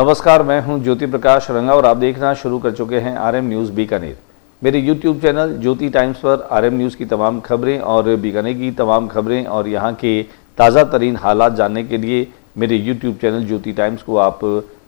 नमस्कार, मैं हूं ज्योति प्रकाश रंगा और आप देखना शुरू कर चुके हैं आरएम न्यूज़ बीकानेर। मेरे यूट्यूब चैनल ज्योति टाइम्स पर आरएम न्यूज़ की तमाम खबरें और बीकानेर की तमाम खबरें और यहां के ताज़ा तरीन हालात जानने के लिए मेरे यूट्यूब चैनल ज्योति टाइम्स को आप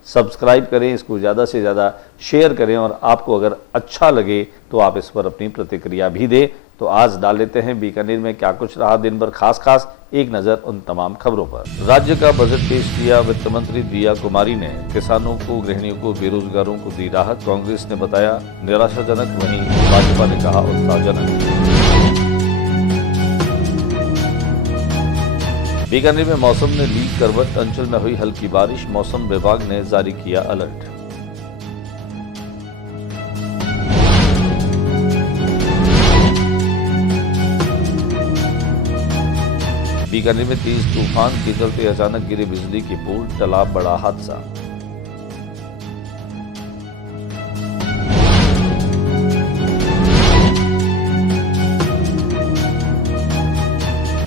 सब्सक्राइब करें, इसको ज़्यादा से ज़्यादा शेयर करें और आपको अगर अच्छा लगे तो आप इस पर अपनी प्रतिक्रिया भी दें। तो आज डाल लेते हैं बीकानेर में क्या कुछ रहा दिन भर, खास एक नज़र उन तमाम खबरों पर। राज्य का बजट पेश किया वित्त मंत्री दिया कुमारी ने। किसानों को, गृहिणियों को, बेरोजगारों को दी राहत। कांग्रेस ने बताया निराशाजनक, वहीं भाजपा ने कहा उत्साहजनक। बीकानेर में मौसम ने ली करवट, अंचल में हुई हल्की बारिश। मौसम विभाग ने जारी किया अलर्ट। बीकानेर में तेज तूफान के चलते अचानक गिरे बिजली के पोल, टला बड़ा हादसा।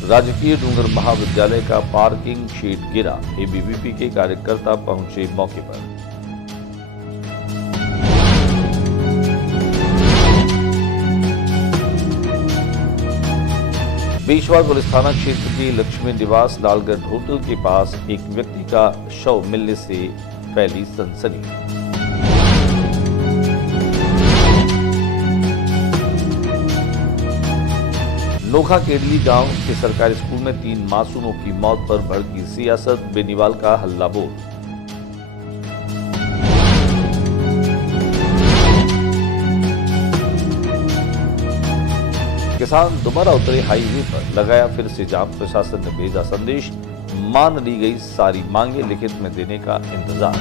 राजकीय डूंगर महाविद्यालय का पार्किंग शेड गिरा। एबीवीपी के कार्यकर्ता पहुंचे मौके पर। बेशवार पुलिस थाना क्षेत्र के लक्ष्मी निवास लालगढ़ होटल के पास एक व्यक्ति का शव मिलने से फैली सनसनी। नोखा केडली गांव के सरकारी स्कूल में 3 मासूमों की मौत पर भड़की सियासत। बेनीवाल का हल्ला बोल। किसान दोबारा उतरे हाईवे पर, लगाया फिर से जाम। प्रशासन ने भेजा संदेश, मान ली गई सारी मांगे, लिखित में देने का इंतजार।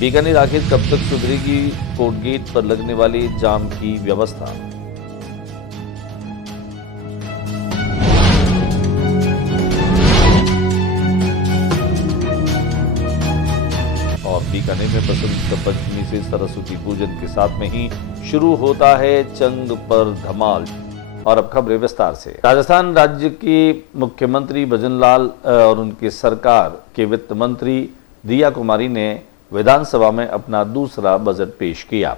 बीकानेर आखिर कब तक सुधरेगी कोर्ट गेट पर लगने वाले जाम की व्यवस्था। और बीकानेर में बसंत पंचमी से सरस्वती पूजन के साथ में ही शुरू होता है चंग पर धमाल। और अब खबरें विस्तार से। राजस्थान राज्य के मुख्यमंत्री भजन लाल और उनके सरकार के वित्त मंत्री दिया कुमारी ने विधानसभा में अपना दूसरा बजट पेश किया।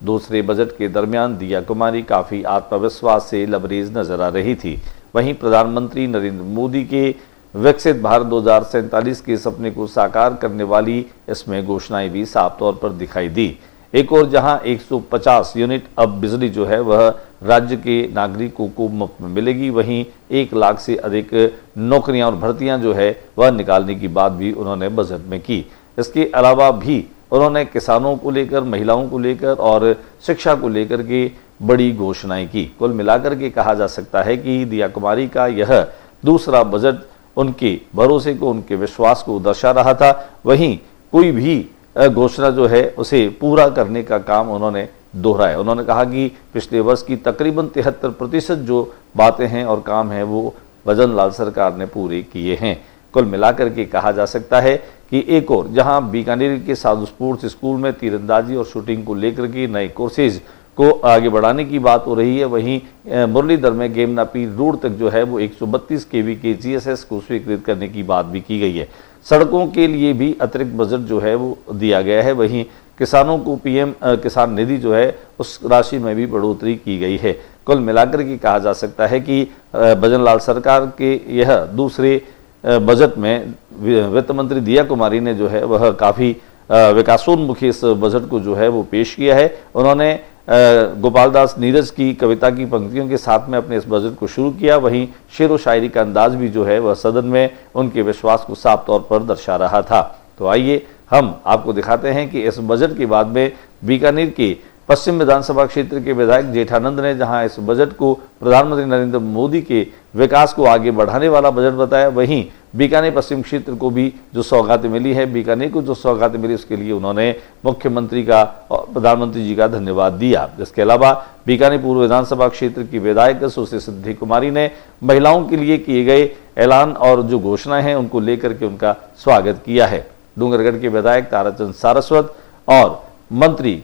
दूसरे बजट के दरमियान दिया कुमारी काफी आत्मविश्वास से लबरेज नजर आ रही थी। वहीं प्रधानमंत्री नरेंद्र मोदी के विकसित भारत 2047 के सपने को साकार करने वाली इसमें घोषणाएं भी साफ तौर पर दिखाई दी। एक और जहां 150 यूनिट अब बिजली जो है वह राज्य के नागरिकों को मुफ्त में मिलेगी, वहीं 1 लाख से अधिक नौकरियां और भर्तियां जो है वह निकालने की बात भी उन्होंने बजट में की। इसके अलावा भी उन्होंने किसानों को लेकर, महिलाओं को लेकर और शिक्षा को लेकर के बड़ी घोषणाएं की। कुल मिलाकर के कहा जा सकता है कि दिया कुमारी का यह दूसरा बजट उनके भरोसे को, उनके विश्वास को दर्शा रहा था। वहीं कोई भी घोषणा जो है उसे पूरा करने का काम उन्होंने दोहराया। उन्होंने कहा कि पिछले वर्ष की तकरीबन 73% जो बातें हैं और काम हैं वो भजन लाल सरकार ने पूरे किए हैं। कुल मिलाकर के कहा जा सकता है कि एक और जहां बीकानेर के साधु स्पोर्ट्स स्कूल में तीरंदाजी और शूटिंग को लेकर के नए कोर्सेज को आगे बढ़ाने की बात हो रही है, वहीं मुरलीधर में गेमनापीर रोड तक जो है वो 132 केवी के जीएसएस को स्वीकृत करने की बात भी की गई है। सड़कों के लिए भी अतिरिक्त बजट जो है वो दिया गया है। वहीं किसानों को पीएम किसान निधि जो है उस राशि में भी बढ़ोतरी की गई है। कुल मिलाकर के कहा जा सकता है कि भजन लाल सरकार के यह दूसरे बजट में वित्त मंत्री दिया कुमारी ने जो है वह काफ़ी विकासोन्मुखी इस बजट को जो है वो पेश किया है। उन्होंने गोपाल दास नीरज की कविता की पंक्तियों के साथ में अपने इस बजट को शुरू किया। वहीं शेर व शायरी का अंदाज भी जो है वह सदन में उनके विश्वास को साफ तौर पर दर्शा रहा था। तो आइए हम आपको दिखाते हैं कि इस बजट के बाद में बीकानेर के पश्चिम विधानसभा क्षेत्र के विधायक जेठानंद ने जहां इस बजट को प्रधानमंत्री नरेंद्र मोदी के विकास को आगे बढ़ाने वाला बजट बताया, वहीं बीकानेर पश्चिम क्षेत्र को भी जो सौगातें मिली है, बीकानेर को जो सौगातें मिली उसके लिए उन्होंने मुख्यमंत्री का और प्रधानमंत्री जी का धन्यवाद दिया। इसके अलावा बीकानेर पूर्व विधानसभा क्षेत्र की विधायक सुश्री सिद्धि कुमारी ने महिलाओं के लिए किए गए ऐलान और जो घोषणाएं हैं उनको लेकर के उनका स्वागत किया है। डूंगरगढ़ के विधायक ताराचंद सारस्वत और मंत्री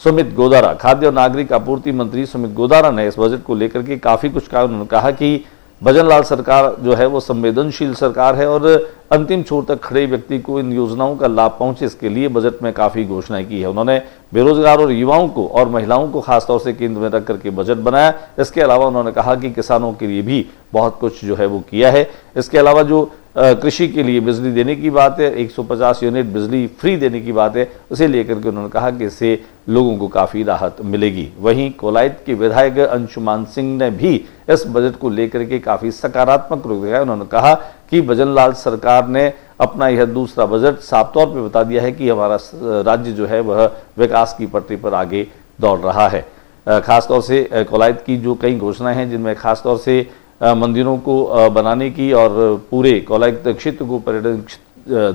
सुमित गोदारा, खाद्य और नागरिक आपूर्ति मंत्री सुमित गोदारा ने इस बजट को लेकर के काफी कुछ कहा। उन्होंने कहा कि भजनलाल सरकार जो है वो संवेदनशील सरकार है और अंतिम छोर तक खड़े व्यक्ति को इन योजनाओं का लाभ पहुंचे, इसके लिए बजट में काफी घोषणाएं की है। उन्होंने बेरोजगार और युवाओं को और महिलाओं को खासतौर से केंद्र में रख करके बजट बनाया। इसके अलावा उन्होंने कहा कि किसानों के लिए भी बहुत कुछ जो है वो किया है। इसके अलावा जो कृषि के लिए बिजली देने की बात है, 150 यूनिट बिजली फ्री देने की बात है, उसे लेकर के उन्होंने कहा कि इससे लोगों को काफी राहत मिलेगी। वहीं कोलायत के विधायक अंशुमान सिंह ने भी इस बजट को लेकर के काफी सकारात्मक रुख दिखाया। उन्होंने कहा कि भजनलाल सरकार ने अपना यह दूसरा बजट साफ तौर पर बता दिया है कि हमारा राज्य जो है वह विकास की पटरी पर आगे दौड़ रहा है। खासतौर से कोलायत की जो कई घोषणाएं हैं, जिनमें खासतौर से मंदिरों को बनाने की और पूरे कोलायत क्षेत्र को पर्यटन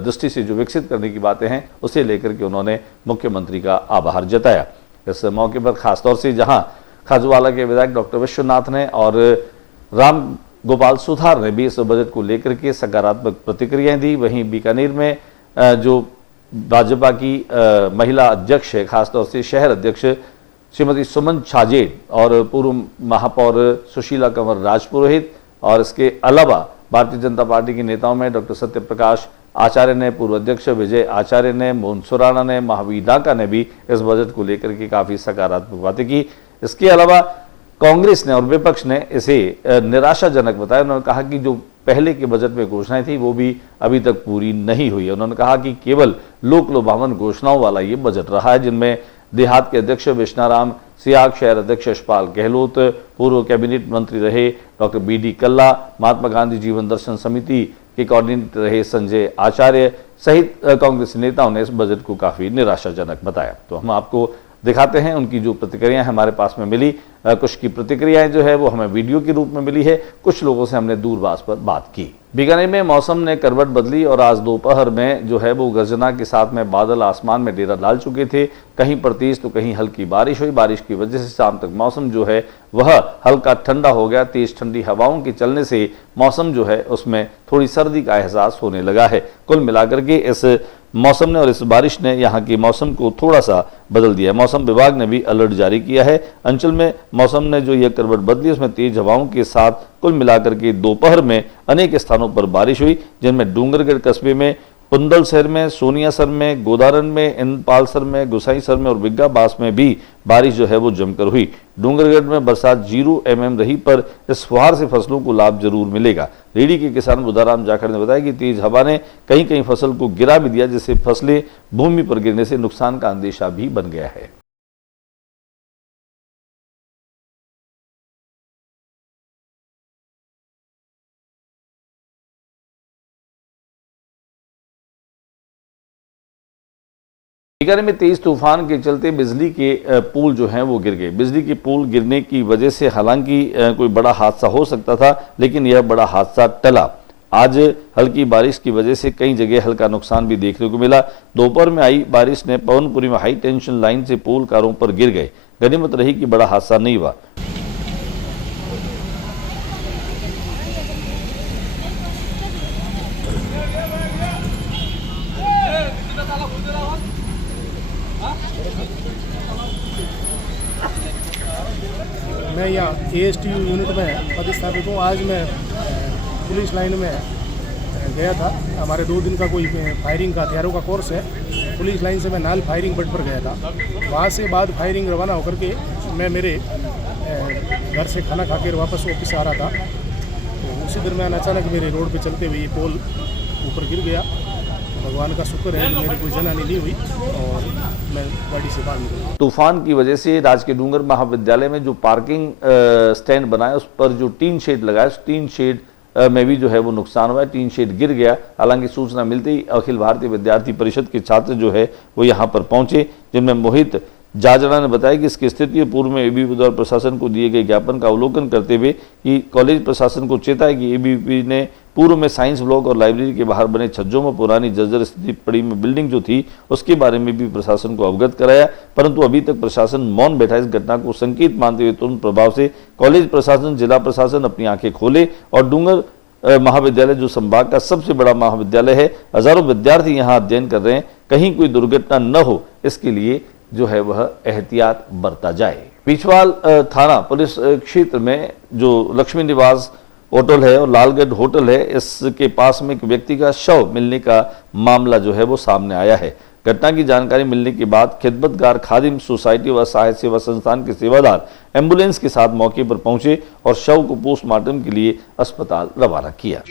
दृष्टि से जो विकसित करने की बातें हैं, उसे लेकर के उन्होंने मुख्यमंत्री का आभार जताया। इस मौके पर खासतौर से जहां खाजूवाला के विधायक डॉक्टर विश्वनाथ ने और राम गोपाल सुथार ने भी इस बजट को लेकर के सकारात्मक प्रतिक्रियाएं दी, वहीं बीकानेर में जो भाजपा की महिला अध्यक्ष है, खासतौर से शहर अध्यक्ष श्रीमती सुमन छाजेड और पूर्व महापौर सुशीला कंवर राजपुरोहित और इसके अलावा भारतीय जनता पार्टी के नेताओं में डॉक्टर सत्यप्रकाश आचार्य ने, पूर्व अध्यक्ष विजय आचार्य ने, मोहन सुराणा ने, महावीर डाका ने भी इस बजट को लेकर के काफी सकारात्मक बातें की। इसके अलावा कांग्रेस ने और विपक्ष ने इसे निराशाजनक बताया। उन्होंने कहा कि जो पहले के बजट में घोषणाएं थी वो भी अभी तक पूरी नहीं हुई है। उन्होंने कहा कि केवल लोक लुभावन घोषणाओं वाला ये बजट रहा है, जिनमें देहात के अध्यक्ष विष्णाराम सियाग, शहर अध्यक्ष यशपाल गहलोत, पूर्व कैबिनेट मंत्री रहे डॉक्टर BD कल्ला, महात्मा गांधी जीवन दर्शन समिति के कोऑर्डिनेटर रहे संजय आचार्य सहित कांग्रेस नेताओं ने इस बजट को काफी निराशाजनक बताया। तो हम आपको दिखाते हैं उनकी जो प्रतिक्रियाएं हमारे पास में मिली। कुछ की प्रतिक्रियाएं जो है वो हमें वीडियो के रूप में मिली है, कुछ लोगों से हमने दूरभाष पर बात की। बीकानेर में मौसम ने करवट बदली और आज दोपहर में जो है वो गर्जना के साथ में बादल आसमान में डेरा डाल चुके थे। कहीं पर तेज तो कहीं हल्की बारिश हुई। बारिश की वजह से शाम तक मौसम जो है वह हल्का ठंडा हो गया। तेज ठंडी हवाओं के चलने से मौसम जो है उसमें थोड़ी सर्दी का एहसास होने लगा है। कुल मिलाकर के इस मौसम ने और इस बारिश ने यहाँ के मौसम को थोड़ा सा बदल दिया है। मौसम विभाग ने भी अलर्ट जारी किया है। अंचल में मौसम ने जो यह करवट बदली, उसमें तेज हवाओं के साथ कुल मिलाकर के दोपहर में अनेक स्थानों पर बारिश हुई, जिनमें डूंगरगढ़ कस्बे में, पुंदलसर में, सोनियासर में, गोदारन में, इंदपालसर में, गुसाईसर में और विग्गाबास में भी बारिश जो है वो जमकर हुई। डूंगरगढ़ में बरसात 0 mm रही, पर इस फुहार से फसलों को लाभ जरूर मिलेगा। रेडी के किसान बुधाराम जाखड़ ने बताया कि तेज हवा ने कहीं कहीं फसल को गिरा भी दिया, जिससे फसलें भूमि पर गिरने से नुकसान का अंदेशा भी बन गया है। बीकानेर में तेज तूफान के चलते बिजली के पोल जो हैं वो गिर गए। बिजली के पोल गिरने की वजह से हालांकि कोई बड़ा हादसा हो सकता था, लेकिन यह बड़ा हादसा टला। आज हल्की बारिश की वजह से कई जगह हल्का नुकसान भी देखने को मिला। दोपहर में आई बारिश ने पवनपुरी में हाई टेंशन लाइन से पोल कारों पर गिर गए। गनीमत रही कि बड़ा हादसा नहीं हुआ। मैं यहाँ ASTU यूनिट में पदस्थापित हूँ। आज मैं पुलिस लाइन में गया था। हमारे 2 दिन का कोई फायरिंग का हथियारों का कोर्स है। पुलिस लाइन से मैं नाल फायरिंग बट पर गया था। वहाँ से बाद फायरिंग रवाना होकर के मैं मेरे घर से खाना खा कर वापस ऑफिस आ रहा था। तो उसी दरमियान अचानक मेरे रोड पे चलते हुए ये पोल ऊपर गिर गया। भगवान का शुक्र है मेरी कोई जनहानि नहीं हुई और मैं गाड़ी से बाहर निकला। तूफान की वजह से राजकीय डूंगर महाविद्यालय में जो पार्किंग स्टैंड बना है, उस पर जो टीन शेड लगा है, उस टीन शेड में भी जो है वो नुकसान हुआ है। टीन शेड गिर गया। हालांकि सूचना मिलते ही अखिल भारतीय विद्यार्थी परिषद के छात्र जो है वो यहाँ पर पहुंचे, जिनमें मोहित जाजड़ा ने बताया कि इसकी स्थिति पूर्व में एबीवीपी द्वारा प्रशासन को दिए गए ज्ञापन का अवलोकन करते हुए कि कॉलेज प्रशासन को चेताया कि एबीवीपी ने पूर्व में साइंस ब्लॉक और लाइब्रेरी के बाहर बने छज्जों में पुरानी जर्जर स्थिति पड़ी में बिल्डिंग जो थी उसके बारे में भी प्रशासन को अवगत कराया, परंतु अभी तक प्रशासन मौन बैठा। इस घटना को संकेत मानते हुए तुरंत प्रभाव से कॉलेज प्रशासन, जिला प्रशासन अपनी आंखें खोले और डूंगर महाविद्यालय जो संभाग का सबसे बड़ा महाविद्यालय है, हजारों विद्यार्थी यहाँ अध्ययन कर रहे हैं, कहीं कोई दुर्घटना न हो इसके लिए जो है वह एहतियात बरता जाए। पिछवाल थाना पुलिस क्षेत्र में जो लक्ष्मी निवास होटल है और लालगढ़ होटल है, इसके पास में एक व्यक्ति का शव मिलने का मामला जो है वो सामने आया है। घटना की जानकारी मिलने के बाद खिदमतगार खादिम सोसाइटी व सहायक सेवा संस्थान के सेवादार एम्बुलेंस के साथ मौके पर पहुंचे और शव को पोस्टमार्टम के लिए अस्पताल रवाना किया।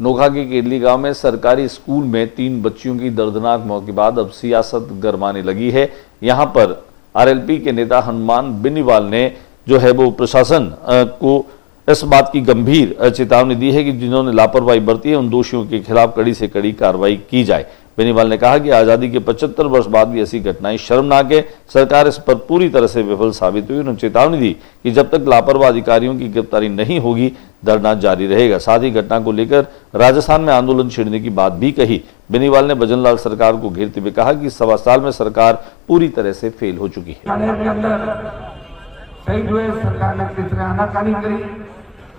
नोखा के केरली गांव में सरकारी स्कूल में 3 बच्चियों की दर्दनाक मौत के बाद अब सियासत गरमाने लगी है। यहां पर आरएलपी के नेता हनुमान बेनीवाल ने जो है वो प्रशासन को इस बात की गंभीर चेतावनी दी है कि जिन्होंने लापरवाही बरती है उन दोषियों के खिलाफ कड़ी से कड़ी कार्रवाई की जाए। बेनीवाल ने कहा कि आज़ादी के 75 वर्ष बाद भी ऐसी घटनाएं शर्मनाक है। सरकार इस पर पूरी तरह से विफल साबित हुई। उन्होंने चेतावनी दी कि जब तक लापरवाह अधिकारियों की गिरफ्तारी नहीं होगी धरना जारी रहेगा। साथ ही घटना को लेकर राजस्थान में आंदोलन छेड़ने की बात भी कही। बेनीवाल ने भजनलाल सरकार को घेरते हुए कहा कि 1.25 साल में सरकार पूरी तरह से फेल हो चुकी है। सरकार ने किस तरह आनाकानी करी,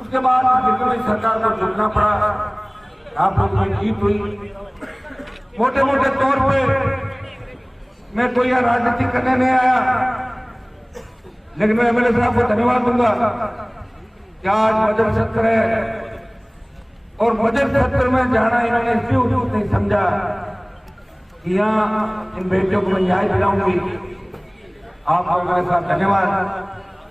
उसके बाद सरकार को झुकना पड़ा। आप लोगों की जीत हुई। मोटे मोटे तौर पे मैं कोई यहाँ राजनीति करने नहीं आया, लेकिन मैं एमएलए साहब को धन्यवाद दूंगा कि आज बजट सत्र है और बजट सत्र में जाना इन्होंने इसलिए उचित नहीं समझा कि यहाँ इन बेटियों को मैं न्याय दिलाऊंगी। आप लोगों के साथ धन्यवाद।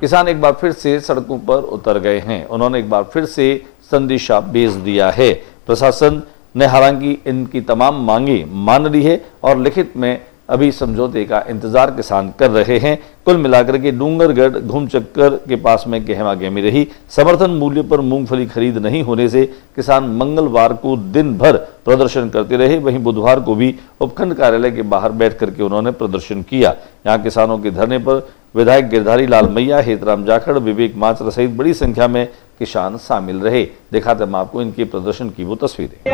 किसान एक बार फिर से सड़कों पर उतर गए हैं। उन्होंने एक बार फिर से संदेशा भेज दिया है। प्रशासन ने हालांकि इनकी तमाम मांगे मान ली है और लिखित में अभी समझौते का इंतजार किसान कर रहे हैं। कुल मिलाकर के डूंगरगढ़ घूमचक्कर के पास में गहमा गहमी रही। समर्थन मूल्य पर मूंगफली खरीद नहीं होने से किसान मंगलवार को दिन भर प्रदर्शन करते रहे। वहीं बुधवार को भी उपखंड कार्यालय के बाहर बैठ करके उन्होंने प्रदर्शन किया। यहाँ किसानों के धरने पर विधायक गिरधारी लाल मैया, हेतराम जाखड़, विवेक माचरा सहित बड़ी संख्या में किसान शामिल रहे। दिखाते हम आपको इनके प्रदर्शन की वो तस्वीरें।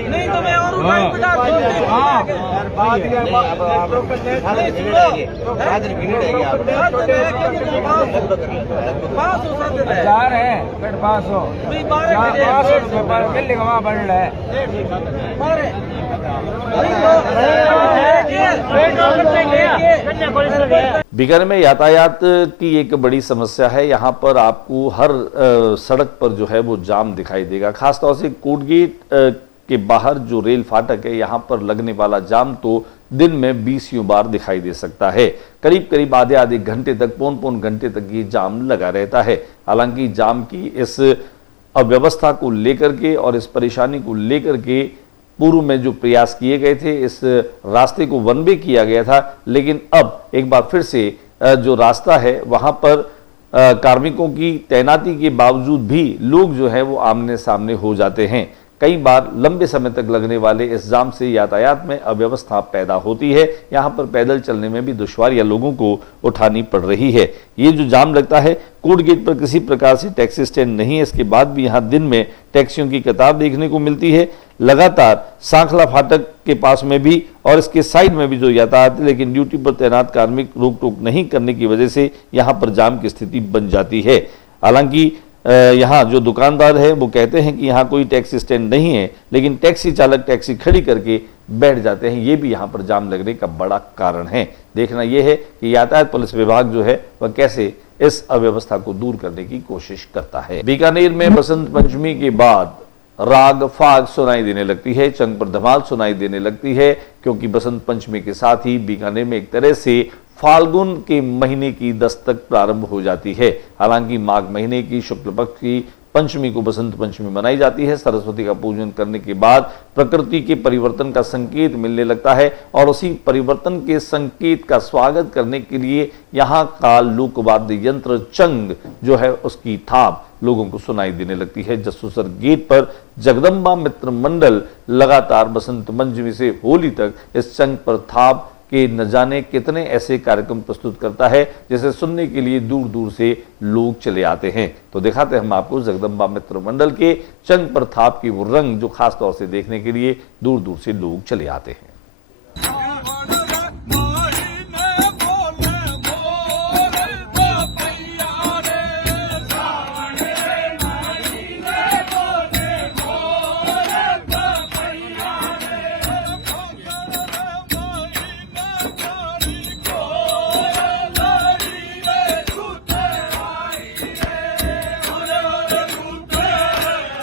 नहीं तो मैं और हजार है 500 मिलेगा वहाँ बढ़ रहा है। बीकानेर में यातायात की एक बड़ी समस्या है। यहाँ पर आपको हर सड़क पर जो है वो जाम दिखाई देगा। खासतौर से कोटगेट के बाहर जो रेल फाटक है यहाँ पर लगने वाला जाम तो दिन में 20 बार दिखाई दे सकता है। करीब करीब आधे घंटे तक, पौन घंटे तक ये जाम लगा रहता है। हालांकि जाम की इस अव्यवस्था को लेकर के और इस परेशानी को लेकर के पूर्व में जो प्रयास किए गए थे, इस रास्ते को वन वे किया गया था, लेकिन अब एक बार फिर से जो रास्ता है वहां पर कार्मिकों की तैनाती के बावजूद भी लोग जो है वो आमने सामने हो जाते हैं। कई बार लंबे समय तक लगने वाले इस जाम से यातायात में अव्यवस्था पैदा होती है। यहाँ पर पैदल चलने में भी दुश्वारियां लोगों को उठानी पड़ रही है। ये जो जाम लगता है, कोर्ट गेट पर किसी प्रकार से टैक्सी स्टैंड नहीं है, इसके बाद भी यहाँ दिन में टैक्सियों की कतार देखने को मिलती है। लगातार सांखला फाटक के पास में भी और इसके साइड में भी जो यातायात है, लेकिन ड्यूटी पर तैनात कार्मिक रोक टोक नहीं करने की वजह से यहाँ पर जाम की स्थिति बन जाती है। हालांकि यहाँ जो दुकानदार है वो कहते हैं कि यहाँ कोई टैक्सी स्टैंड नहीं है, लेकिन टैक्सी चालक टैक्सी खड़ी करके बैठ जाते हैं। ये भी यहाँ पर जाम लगने का बड़ा कारण है। देखना यह है कि यातायात पुलिस विभाग जो है वह कैसे इस अव्यवस्था को दूर करने की कोशिश करता है। बीकानेर में बसंत पंचमी के बाद राग फाग सुनाई देने लगती है, चंग पर धमाल सुनाई देने लगती है, क्योंकि बसंत पंचमी के साथ ही बीकानेर में एक तरह से फाल्गुन के महीने की दस्तक प्रारंभ हो जाती है। हालांकि माघ महीने की शुक्ल पक्ष की पंचमी को बसंत पंचमी मनाई जाती है। सरस्वती का पूजन करने के बाद प्रकृति के परिवर्तन का संकेत मिलने लगता है और उसी परिवर्तन के संकेत का स्वागत करने के लिए यहाँ का लोकवाद्य यंत्र चंग जो है उसकी थाप लोगों को सुनाई देने लगती है। जसोसर गेट पर जगदम्बा मित्र मंडल लगातार बसंत पंचमी से होली तक इस चंग पर थाप के न जाने कितने ऐसे कार्यक्रम प्रस्तुत करता है जिसे सुनने के लिए दूर दूर से लोग चले आते हैं। तो दिखाते हैं हम आपको जगदम्बा मित्र मंडल के चंग पर थाप की वो रंग जो खास तौर से देखने के लिए दूर दूर से लोग चले आते हैं।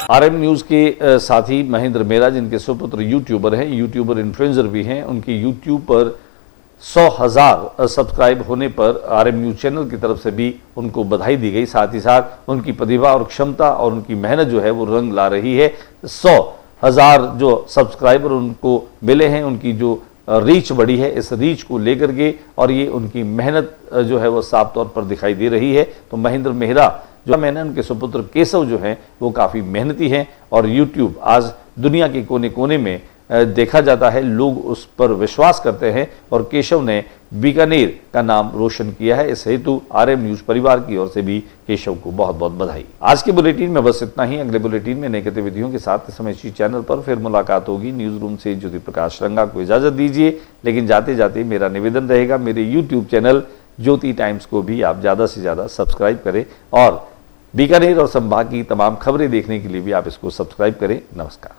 आरएम न्यूज के साथी महेंद्र मेहरा जिनके सुपुत्र यूट्यूबर हैं, यूट्यूबर इन्फ्लुएंसर भी हैं, उनके यूट्यूब पर 100,000 सब्सक्राइब होने पर आरएम न्यूज चैनल की तरफ से भी उनको बधाई दी गई। साथ ही साथ उनकी प्रतिभा और क्षमता और उनकी मेहनत जो है वो रंग ला रही है। 100,000 जो सब्सक्राइबर उनको मिले हैं, उनकी जो रीच बढ़ी है, इस रीच को लेकर के और ये उनकी मेहनत जो है वो साफ तौर पर दिखाई दे रही है। तो महेंद्र मेहरा जो मैंने उनके सुपुत्र केशव जो हैं वो काफ़ी मेहनती हैं और यूट्यूब आज दुनिया के कोने कोने में देखा जाता है, लोग उस पर विश्वास करते हैं और केशव ने बीकानेर का नाम रोशन किया है। इस हेतु आरएम न्यूज परिवार की ओर से भी केशव को बहुत बहुत बधाई। आज के बुलेटिन में बस इतना ही। अगले बुलेटिन में नई गतिविधियों के साथ इस समय इसी चैनल पर फिर मुलाकात होगी। न्यूज रूम से ज्योति प्रकाश रंगा को इजाजत दीजिए, लेकिन जाते जाते मेरा निवेदन रहेगा मेरे यूट्यूब चैनल ज्योति टाइम्स को भी आप ज़्यादा से ज़्यादा सब्सक्राइब करें और बीकानेर और संभाग की तमाम खबरें देखने के लिए भी आप इसको सब्सक्राइब करें। नमस्कार।